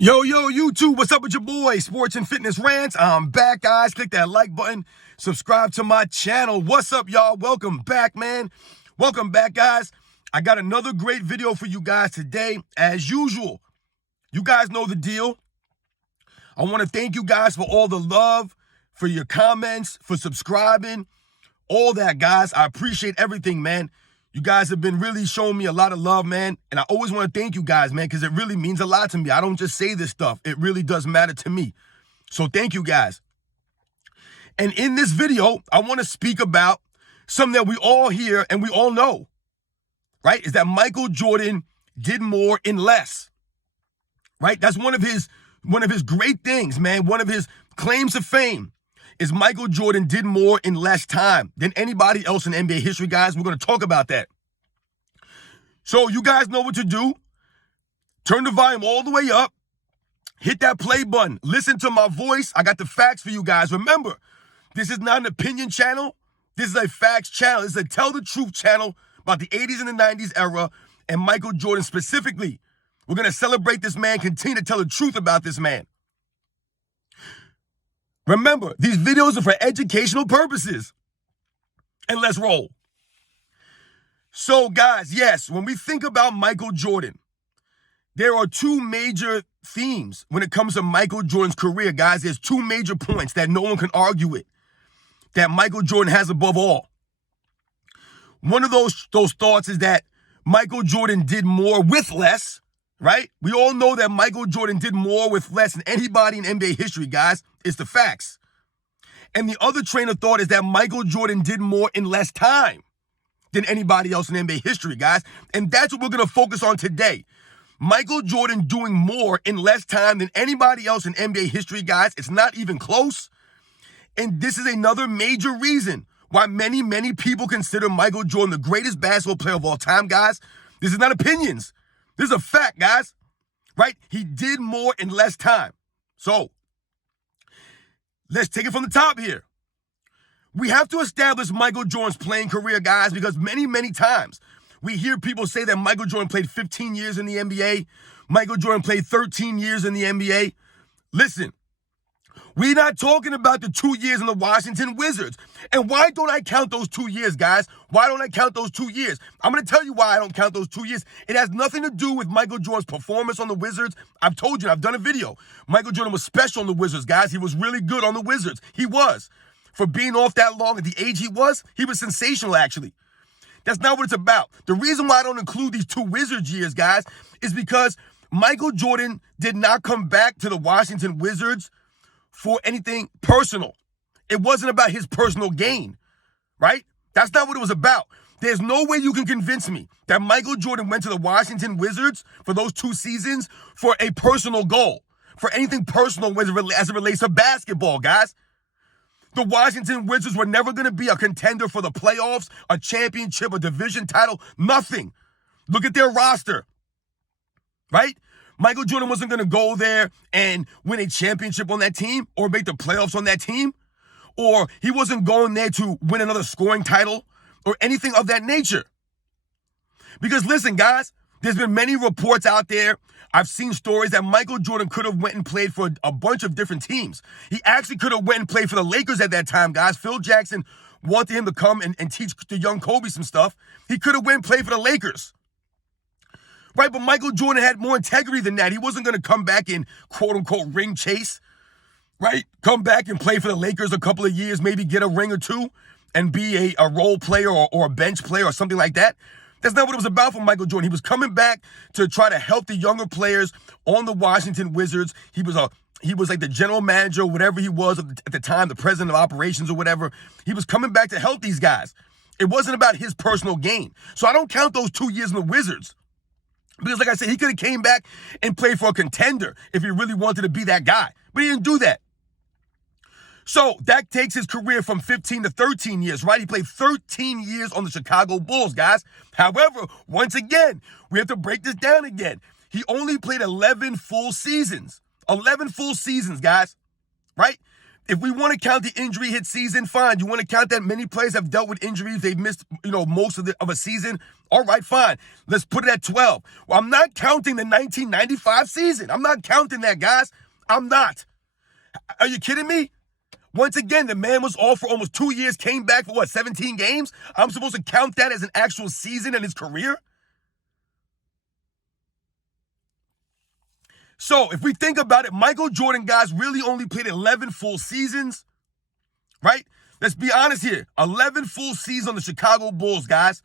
Yo, YouTube, what's up with your boy? Sports and Fitness Rants. I'm back, guys. Click that like button. Subscribe to my channel. What's up, y'all? Welcome back, man. Welcome back, guys. I got another great video for you guys today. As usual, you guys know the deal. I want to thank you guys for all the love, for your comments, for subscribing, all that, guys. I appreciate everything, man. You guys have been really showing me a lot of love, man. And I always want to thank you guys, man, because it really means a lot to me. I don't just say this stuff. It really does matter to me. So thank you guys. And in this video, I want to speak about something that we all hear and we all know, right? Is that Michael Jordan did more in less, right? That's one of his great things, man. One of his claims to fame is Michael Jordan did more in less time than anybody else in NBA history, guys. We're going to talk about that. So you guys know what to do. Turn the volume all the way up. Hit that play button. Listen to my voice. I got the facts for you guys. Remember, this is not an opinion channel. This is a facts channel. This is a tell the truth channel about the 80s and the 90s era and Michael Jordan specifically. We're going to celebrate this man, continue to tell the truth about this man. Remember, these videos are for educational purposes. And let's roll. So, guys, yes, when we think about Michael Jordan, there are two major themes when it comes to Michael Jordan's career, guys. There's two major points that no one can argue with, that Michael Jordan has above all. One of those thoughts is that Michael Jordan did more with less, right? We all know that Michael Jordan did more with less than anybody in NBA history, guys. It's the facts. And the other train of thought is that Michael Jordan did more in less time than anybody else in NBA history, guys. And that's what we're going to focus on today. Michael Jordan doing more in less time than anybody else in NBA history, guys. It's not even close. And this is another major reason why many people consider Michael Jordan the greatest basketball player of all time, guys. This is not opinions. This is a fact, guys, right? He did more in less time. So let's take it from the top here. We have to establish Michael Jordan's playing career, guys, because many times we hear people say that Michael Jordan played 15 years in the NBA. Michael Jordan played 13 years in the NBA. Listen, we're not talking about the 2 years in the Washington Wizards. And why don't I count those 2 years, guys? Why don't I count those 2 years? I'm going to tell you why I don't count those 2 years. It has nothing to do with Michael Jordan's performance on the Wizards. I've told you, I've done a video. Michael Jordan was special on the Wizards, guys. He was really good on the Wizards. He was. For being off that long at the age he was sensational, actually. That's not what it's about. The reason why I don't include these 2 Wizards years, guys, is because Michael Jordan did not come back to the Washington Wizards for anything personal. It wasn't about his personal gain, right? That's not what it was about. There's no way you can convince me that Michael Jordan went to the Washington Wizards for those 2 seasons for a personal goal, for anything personal as it relates to basketball, guys. The Washington Wizards were never going to be a contender for the playoffs, a championship, a division title, nothing. Look at their roster, right? Michael Jordan wasn't going to go there and win a championship on that team or make the playoffs on that team, or he wasn't going there to win another scoring title or anything of that nature. Because listen, guys, there's been many reports out there. I've seen stories that Michael Jordan could have went and played for a bunch of different teams. He actually could have went and played for the Lakers at that time, guys. Phil Jackson wanted him to come and teach the young Kobe some stuff. He could have went and played for the Lakers. Right, but Michael Jordan had more integrity than that. He wasn't going to come back and quote-unquote ring chase, right? Come back and play for the Lakers a couple of years, maybe get a ring or two and be a role player or a bench player or something like that. That's not what it was about for Michael Jordan. He was coming back to try to help the younger players on the Washington Wizards. He was like the general manager, whatever he was at the time, the president of operations or whatever. He was coming back to help these guys. It wasn't about his personal gain. So I don't count those 2 years in the Wizards. Because like I said, he could have came back and played for a contender if he really wanted to be that guy. But he didn't do that. So that takes his career from 15 to 13 years, right? He played 13 years on the Chicago Bulls, guys. However, once again, we have to break this down again. He only played 11 full seasons. 11 full seasons, guys, right? If we want to count the injury hit season, fine. You want to count that many players have dealt with injuries, they've missed, most of a season. All right, fine. Let's put it at 12. Well, I'm not counting the 1995 season. I'm not counting that, guys. I'm not. Are you kidding me? Once again, the man was off for almost 2 years, came back for 17 games? I'm supposed to count that as an actual season in his career? So if we think about it, Michael Jordan, guys, really only played 11 full seasons, right? Let's be honest here. 11 full seasons on the Chicago Bulls, guys,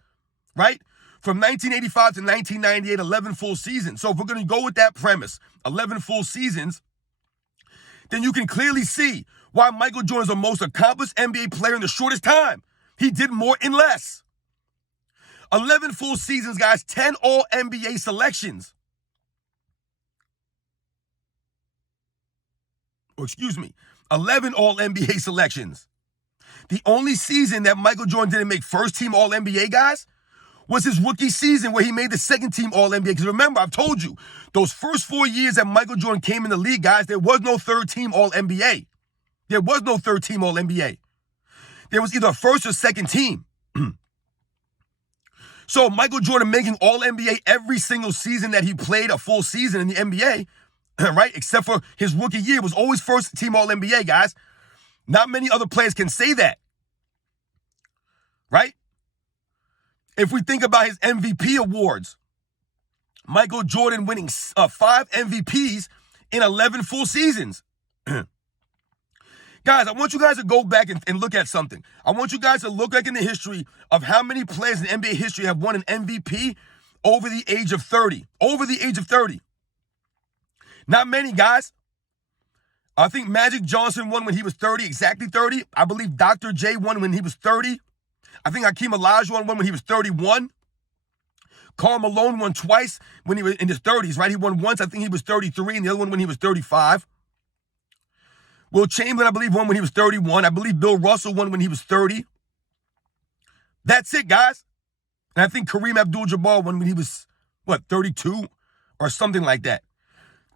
right? From 1985 to 1998, 11 full seasons. So if we're going to go with that premise, 11 full seasons, then you can clearly see why Michael Jordan is the most accomplished NBA player in the shortest time. He did more in less. 11 full seasons, guys, 10 All-NBA selections. 11 All-NBA selections. The only season that Michael Jordan didn't make first-team All-NBA, guys, was his rookie season where he made the second-team All-NBA. Because remember, I've told you, those first 4 years that Michael Jordan came in the league, guys, there was no third-team All-NBA. There was no third-team All-NBA. There was either a first or second team. So Michael Jordan making All-NBA every single season that he played a full season in the NBA, right, except for his rookie year, was always first-team All-NBA, guys. Not many other players can say that, right? If we think about his MVP awards, Michael Jordan winning 5 MVPs in 11 full seasons. Guys, I want you guys to go back and look at something. I want you guys to look back in the history of how many players in NBA history have won an MVP over the age of 30. Over the age of 30. Not many, guys. I think Magic Johnson won when he was 30, exactly 30. I believe Dr. J won when he was 30. I think Hakeem Olajuwon won when he was 31. Karl Malone won twice when he was in his 30s, right? He won once, I think he was 33, and the other one when he was 35. Will Chamberlain, I believe, won when he was 31. I believe Bill Russell won when he was 30. That's it, guys. And I think Kareem Abdul-Jabbar won when he was, 32 or something like that.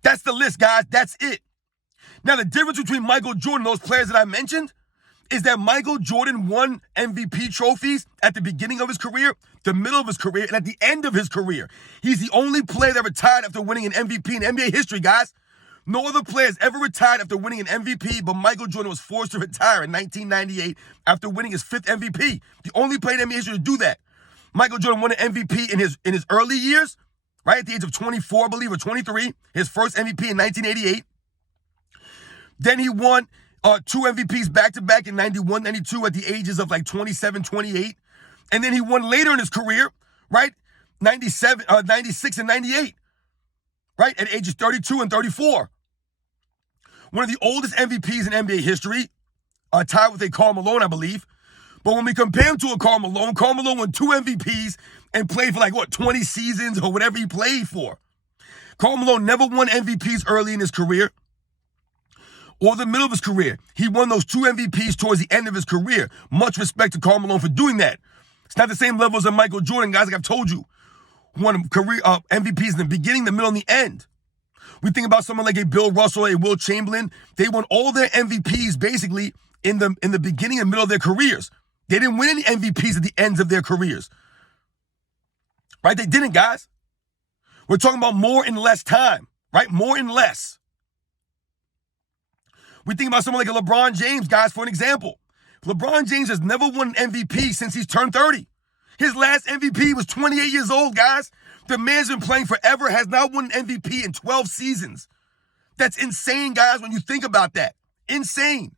That's the list, guys. That's it. Now, the difference between Michael Jordan and those players that I mentioned is that Michael Jordan won MVP trophies at the beginning of his career, the middle of his career, and at the end of his career. He's the only player that retired after winning an MVP in NBA history, guys. No other player has ever retired after winning an MVP, but Michael Jordan was forced to retire in 1998 after winning his 5th MVP. The only player in NBA history to do that. Michael Jordan won an MVP in his early years, right at the age of 24, I believe, or 23, his first MVP in 1988. Then he won 2 MVPs back-to-back in 91, 92 at the ages of 27, 28. And then he won later in his career, right, 96 and 98, right, at ages 32 and 34. One of the oldest MVPs in NBA history, tied with a Karl Malone, I believe. But when we compare him to a Karl Malone won 2 MVPs and played for 20 seasons or whatever he played for. Karl Malone never won MVPs early in his career or the middle of his career. He won those 2 MVPs towards the end of his career. Much respect to Karl Malone for doing that. It's not the same level as a Michael Jordan, guys, like I've told you. Won career MVPs in the beginning, the middle, and the end. We think about someone like a Bill Russell, a Will Chamberlain. They won all their MVPs basically in the beginning and middle of their careers. They didn't win any MVPs at the ends of their careers. Right? They didn't, guys. We're talking about more in less time, right? More in less. We think about someone like a LeBron James, guys, for an example. LeBron James has never won an MVP since he's turned 30. His last MVP was 28 years old, guys. The man's been playing forever, has not won an MVP in 12 seasons. That's insane, guys, when you think about that. Insane.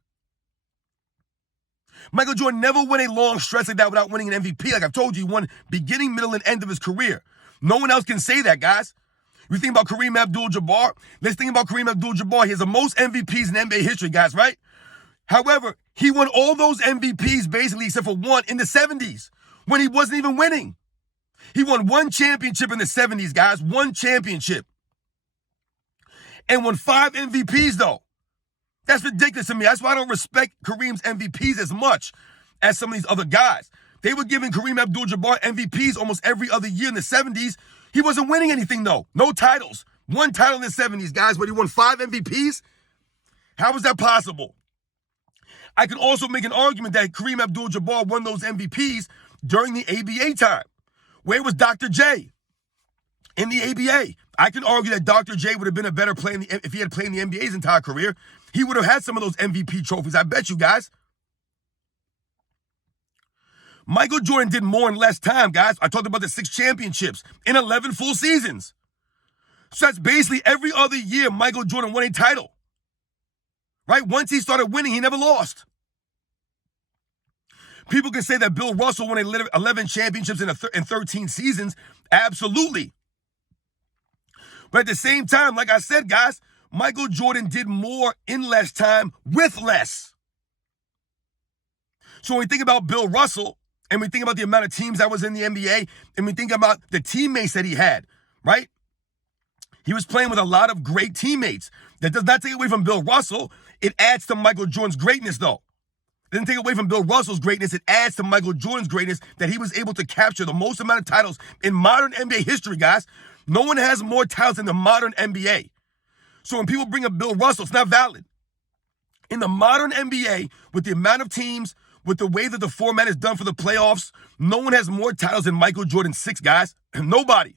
Michael Jordan never went a long stretch like that without winning an MVP. Like I've told you, he won beginning, middle, and end of his career. No one else can say that, guys. We think about Kareem Abdul-Jabbar. Let's think about Kareem Abdul-Jabbar. He has the most MVPs in NBA history, guys, right? However, he won all those MVPs basically except for one in the 70s when he wasn't even winning. He won 1 championship in the 70s, guys. 1 championship. And won 5 MVPs, though. That's ridiculous to me. That's why I don't respect Kareem's MVPs as much as some of these other guys. They were giving Kareem Abdul-Jabbar MVPs almost every other year in the 70s. He wasn't winning anything, though. No titles. 1 title in the 70s, guys, but he won 5 MVPs? How was that possible? I can also make an argument that Kareem Abdul-Jabbar won those MVPs during the ABA time. Where was Dr. J in the ABA? I can argue that Dr. J would have been a better player if he had played in the NBA his entire career. He would have had some of those MVP trophies, I bet you guys. Michael Jordan did more in less time, guys. I talked about the 6 championships in 11 full seasons. So that's basically every other year Michael Jordan won a title. Right? Once he started winning, he never lost. People can say that Bill Russell won 11 championships in 13 seasons. Absolutely. But at the same time, like I said, guys, Michael Jordan did more in less time with less. So when we think about Bill Russell, and we think about the amount of teams that was in the NBA, and we think about the teammates that he had, right? He was playing with a lot of great teammates. That does not take away from Bill Russell. It adds to Michael Jordan's greatness, though. It doesn't take away from Bill Russell's greatness. It adds to Michael Jordan's greatness that he was able to capture the most amount of titles in modern NBA history, guys. No one has more titles in the modern NBA. So when people bring up Bill Russell, it's not valid. In the modern NBA, with the amount of teams, with the way that the format is done for the playoffs, no one has more titles than Michael Jordan 6, guys. Nobody.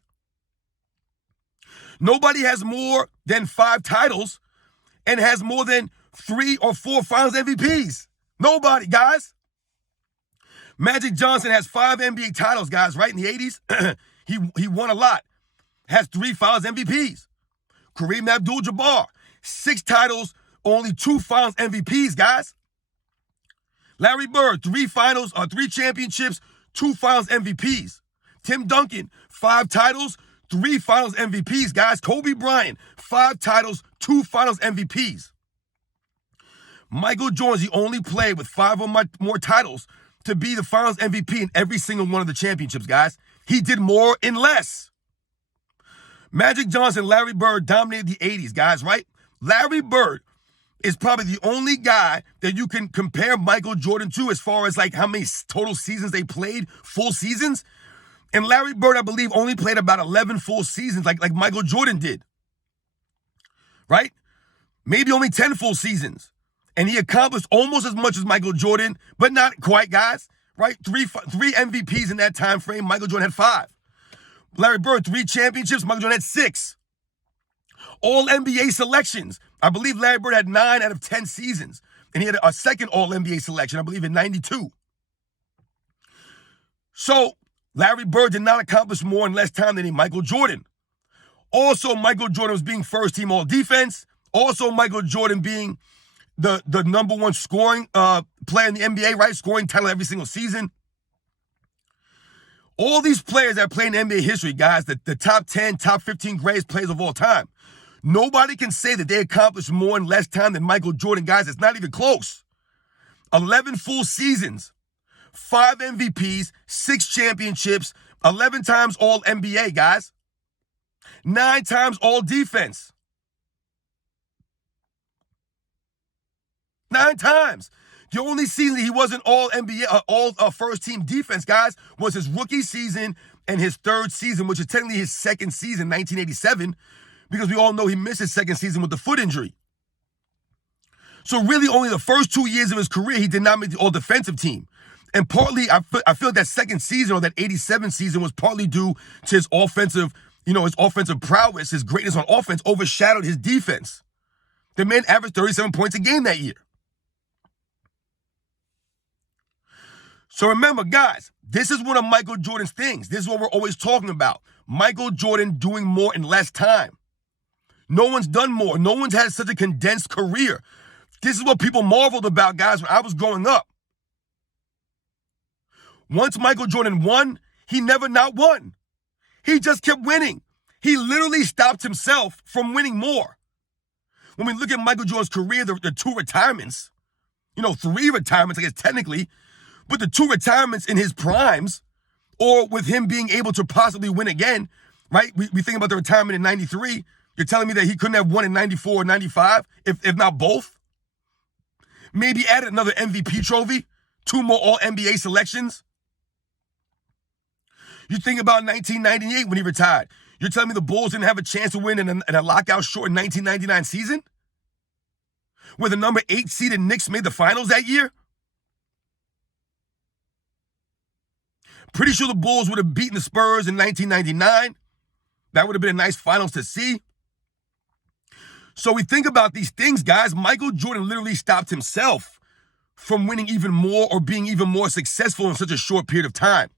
Nobody has more than 5 titles and has more than 3 or 4 finals MVPs. Nobody, guys. Magic Johnson has 5 NBA titles, guys, right? In the 80s, he won a lot. Has 3 finals MVPs. Kareem Abdul-Jabbar, 6 titles, only 2 finals MVPs, guys. Larry Bird, 3 championships, 2 finals MVPs. Tim Duncan, 5 titles, 3 finals MVPs, guys. Kobe Bryant, 5 titles, 2 finals MVPs. Michael Jordan's the only player with 5 or more titles to be the finals MVP in every single one of the championships, guys. He did more in less. Magic Johnson, Larry Bird dominated the 80s, guys, right? Larry Bird is probably the only guy that you can compare Michael Jordan to as far as like how many total seasons they played, full seasons. And Larry Bird, I believe, only played about 11 full seasons like Michael Jordan did. Right? Maybe only 10 full seasons. And he accomplished almost as much as Michael Jordan, but not quite, guys. Right? Three MVPs in that time frame. Michael Jordan had 5. Larry Bird, 3 championships. Michael Jordan had 6. All NBA selections. I believe Larry Bird had 9 out of 10 seasons. And he had a second All NBA selection, I believe, in 92. So Larry Bird did not accomplish more in less time than Michael Jordan. Also, Michael Jordan was being first team all defense. Also, Michael Jordan being the number 1 scoring player in the NBA, right? Scoring title every single season. All these players that play in NBA history, guys, the top 10, top 15 greatest players of all time, nobody can say that they accomplished more in less time than Michael Jordan, guys. It's not even close. 11 full seasons, 5 MVPs, 6 championships, 11 times All NBA, guys. 9 times All Defense. 9 times. The only season he wasn't All NBA, all first team defense, guys, was his rookie season and his 3rd season, which is technically his 2nd season, 1987, because we all know he missed his 2nd season with the foot injury. So really only the first 2 years of his career, he did not make the all defensive team. And partly, I feel like that 2nd season or that 87 season was partly due to his offensive prowess, his greatness on offense overshadowed his defense. The man averaged 37 points a game that year. So remember, guys, this is one of Michael Jordan's things. This is what we're always talking about. Michael Jordan doing more in less time. No one's done more. No one's had such a condensed career. This is what people marveled about, guys, when I was growing up. Once Michael Jordan won, he never not won. He just kept winning. He literally stopped himself from winning more. When we look at Michael Jordan's career, the 2 retirements, 3 retirements, I guess technically, but the 2 retirements in his primes, or with him being able to possibly win again, right? We think about the retirement in 93. You're telling me that he couldn't have won in 94 or 95, if not both? Maybe added another MVP trophy, 2 more All-NBA selections. You think about 1998 when he retired. You're telling me the Bulls didn't have a chance to win in a lockout short 1999 season? where the number 8 seeded Knicks made the finals that year? Pretty sure the Bulls would have beaten the Spurs in 1999. That would have been a nice finals to see. So we think about these things, guys. Michael Jordan literally stopped himself from winning even more or being even more successful in such a short period of time.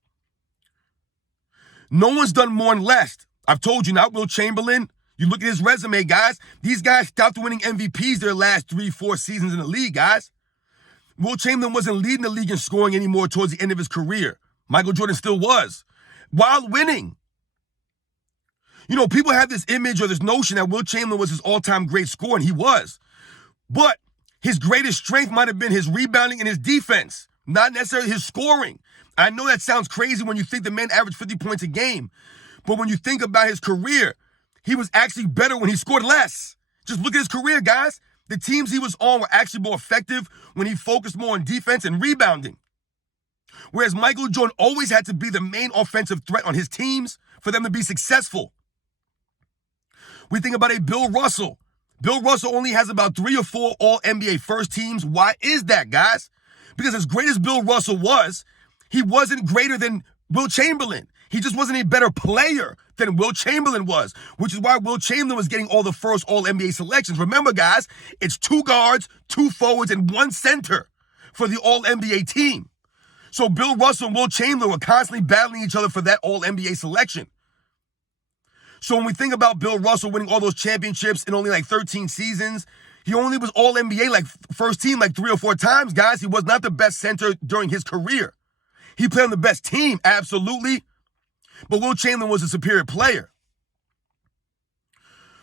No one's done more and less. I've told you, not Wilt Chamberlain. You look at his resume, guys. These guys stopped winning MVPs their last 3-4 seasons in the league, guys. Wilt Chamberlain wasn't leading the league in scoring anymore towards the end of his career. Michael Jordan still was, while winning. You know, people have this image or this notion that Wilt Chamberlain was his all-time great scorer, and he was. But his greatest strength might have been his rebounding and his defense, not necessarily his scoring. I know that sounds crazy when you think the man averaged 50 points a game. But when you think about his career, he was actually better when he scored less. Just look at his career, guys. The teams he was on were actually more effective when he focused more on defense and rebounding. Whereas Michael Jordan always had to be the main offensive threat on his teams for them to be successful. We think about a Bill Russell. Bill Russell only has about 3 or 4 All-NBA first teams. Why is that, guys? Because as great as Bill Russell was, he wasn't greater than Wilt Chamberlain. He just wasn't a better player than Wilt Chamberlain was, which is why Wilt Chamberlain was getting all the first All-NBA selections. Remember, guys, it's 2 guards, 2 forwards, and 1 center for the All-NBA team. So Bill Russell and Wilt Chamberlain were constantly battling each other for that All-NBA selection. So when we think about Bill Russell winning all those championships in only like 13 seasons, he only was All-NBA like first team like 3 or 4 times, guys. He was not the best center during his career. He played on the best team, absolutely. But Wilt Chamberlain was a superior player.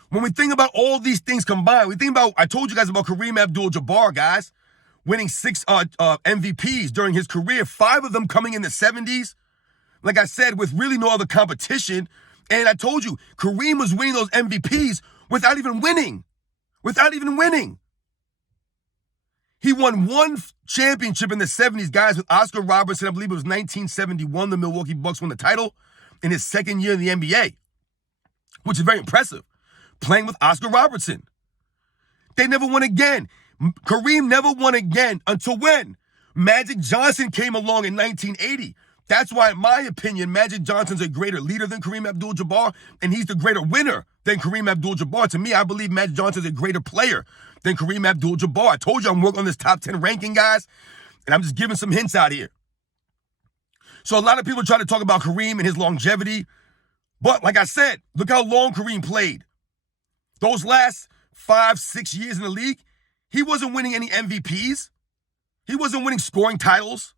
When we think about all these things combined, we think about, I told you guys about Kareem Abdul-Jabbar, guys, winning 6 MVPs during his career, 5 of them coming in the 70s. Like I said, with really no other competition. And I told you, Kareem was winning those MVPs without even winning. Without even winning. He won 1 championship in the 70s, guys, with Oscar Robertson. I believe it was 1971. The Milwaukee Bucks won the title in his second year in the NBA, which is very impressive, playing with Oscar Robertson. They never won again. Kareem never won again until when? Magic Johnson came along in 1980. That's why, in my opinion, Magic Johnson's a greater leader than Kareem Abdul-Jabbar, and he's the greater winner than Kareem Abdul-Jabbar. To me, I believe Magic Johnson's a greater player than Kareem Abdul-Jabbar. I told you I'm working on this top 10 ranking, guys, and I'm just giving some hints out here. So a lot of people try to talk about Kareem and his longevity, but like I said, look how long Kareem played. Those last 5-6 years in the league, he wasn't winning any MVPs. He wasn't winning scoring titles.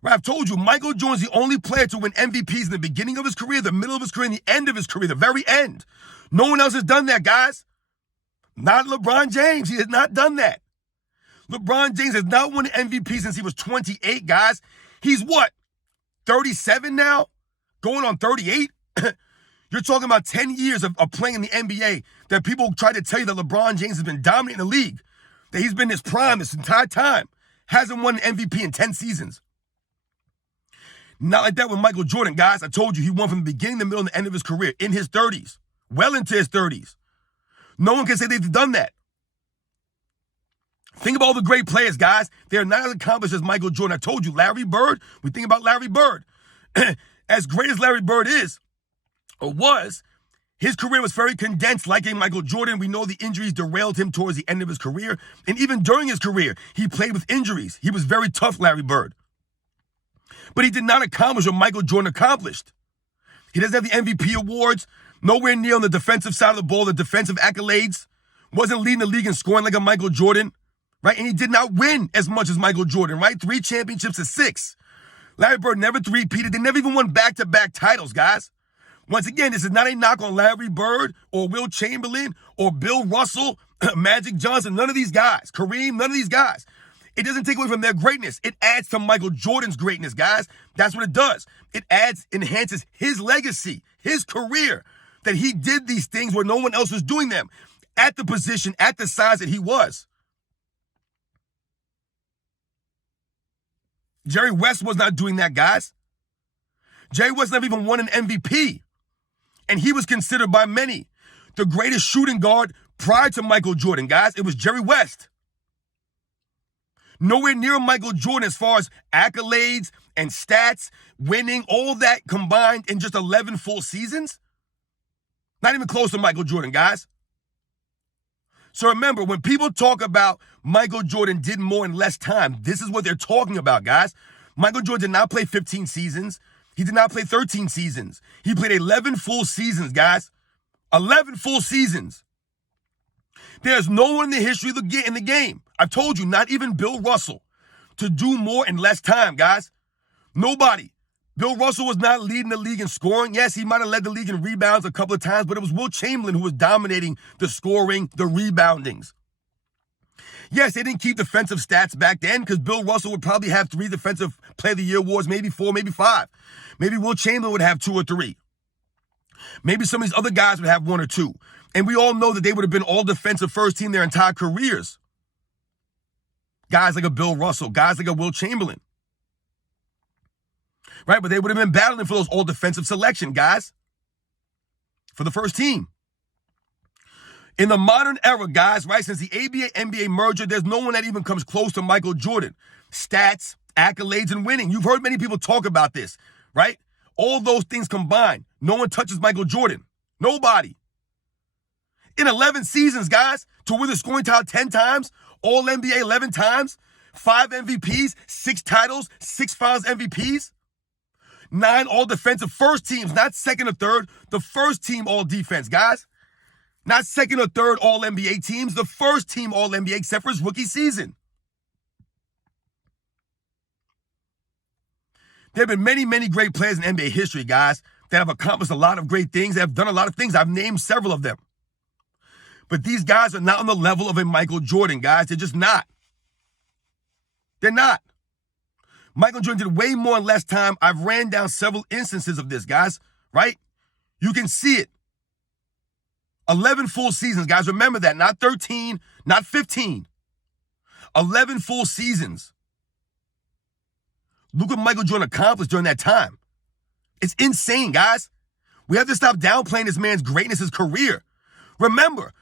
Right, I've told you, Michael Jordan's the only player to win MVPs in the beginning of his career, the middle of his career, and the end of his career, the very end. No one else has done that, guys. Not LeBron James. He has not done that. LeBron James has not won an MVP since he was 28, guys. He's what, 37 now? Going on 38? You're talking about 10 years of playing in the NBA that people try to tell you that LeBron James has been dominating the league, that he's been in his prime this entire time, hasn't won an MVP in 10 seasons. Not like that with Michael Jordan, guys. I told you he won from the beginning, the middle, and the end of his career in his 30s, well into his 30s. No one can say they've done that. Think about all the great players, guys. They are not as accomplished as Michael Jordan. I told you, Larry Bird, we think about Larry Bird. As great as Larry Bird is, or was, his career was very condensed like a Michael Jordan. We know the injuries derailed him towards the end of his career. And even during his career, he played with injuries. He was very tough, Larry Bird. But he did not accomplish what Michael Jordan accomplished. He doesn't have the MVP awards, nowhere near on the defensive side of the ball, the defensive accolades, wasn't leading the league in scoring like a Michael Jordan, right? And he did not win as much as Michael Jordan, right? 3 championships to 6. Larry Bird never three-peated. They never even won back-to-back titles, guys. Once again, this is not a knock on Larry Bird or Wilt Chamberlain or Bill Russell, Magic Johnson, none of these guys. Kareem, none of these guys. It doesn't take away from their greatness. It adds to Michael Jordan's greatness, guys. That's what it does. It enhances his legacy, his career, that he did these things where no one else was doing them at the position, at the size that he was. Jerry West was not doing that, guys. Jerry West never even won an MVP. And he was considered by many the greatest shooting guard Prior to Michael Jordan, guys, it was Jerry West. Nowhere near Michael Jordan as far as accolades and stats, winning, all that combined in just 11 full seasons. Not even close to Michael Jordan, guys. So remember, when people talk about Michael Jordan did more in less time, this is what they're talking about, guys. Michael Jordan did not play 15 seasons. He did not play 13 seasons. He played 11 full seasons, guys. 11 full seasons. There's no one in the history of the game, I've told you, not even Bill Russell, to do more in less time, guys. Nobody. Bill Russell was not leading the league in scoring. Yes, he might have led the league in rebounds a couple of times, but it was Wilt Chamberlain who was dominating the scoring, the reboundings. Yes, they didn't keep defensive stats back then because Bill Russell would probably have 3 Defensive Player of the Year awards, maybe 4, maybe 5. Maybe Wilt Chamberlain would have 2 or 3. Maybe some of these other guys would have 1 or 2. And we all know that they would have been all defensive first team their entire careers. Guys like a Bill Russell, guys like a Wilt Chamberlain. Right? But they would have been battling for those all defensive selection, guys. For the first team. In the modern era, guys, right, since the ABA-NBA merger, there's no one that even comes close to Michael Jordan. Stats, accolades, and winning. You've heard many people talk about this, right? All those things combined. No one touches Michael Jordan. Nobody. In 11 seasons, guys, to win the scoring title 10 times, All NBA 11 times, 5 MVPs, 6 titles, 6 Finals MVPs, 9 all defensive first teams, not second or third, the first team all defense, guys. Not second or third all NBA teams, the first team all NBA except for his rookie season. There have been many, many great players in NBA history, guys, that have accomplished a lot of great things, that have done a lot of things. I've named several of them. But these guys are not on the level of a Michael Jordan, guys. They're just not. They're not. Michael Jordan did way more in less time. I've ran down several instances of this, guys, right? You can see it. 11 full seasons, guys. Remember that. Not 13, not 15. 11 full seasons. Look what Michael Jordan accomplished during that time. It's insane, guys. We have to stop downplaying this man's greatness, his career. Remember,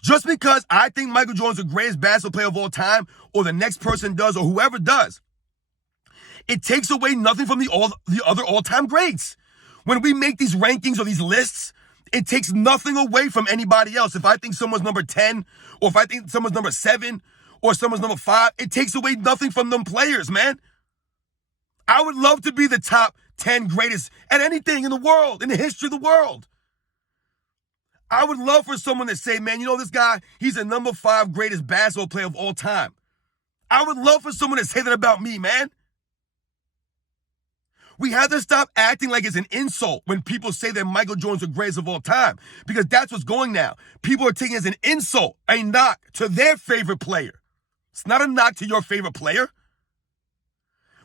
just because I think Michael Jordan's the greatest basketball player of all time, or the next person does, or whoever does, it takes away nothing from the other all-time greats. When we make these rankings or these lists, it takes nothing away from anybody else. If I think someone's number 10, or if I think someone's number 7, or someone's number 5, it takes away nothing from them players, man. I would love to be the top 10 greatest at anything in the world, in the history of the world. I would love for someone to say, man, you know this guy, he's the number 5 greatest basketball player of all time. I would love for someone to say that about me, man. We have to stop acting like it's an insult when people say that Michael Jordan's the greatest of all time, because that's what's going now. People are taking it as an insult, a knock to their favorite player. It's not a knock to your favorite player.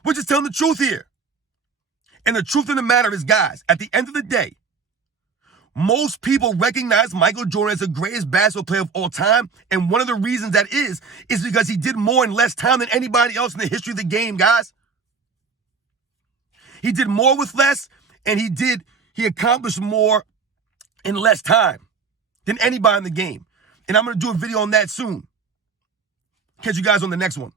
We're just telling the truth here. And the truth of the matter is, guys, at the end of the day, most people recognize Michael Jordan as the greatest basketball player of all time. And one of the reasons that is because he did more in less time than anybody else in the history of the game, guys. He did more with less, and he accomplished more in less time than anybody in the game. And I'm going to do a video on that soon. Catch you guys on the next one.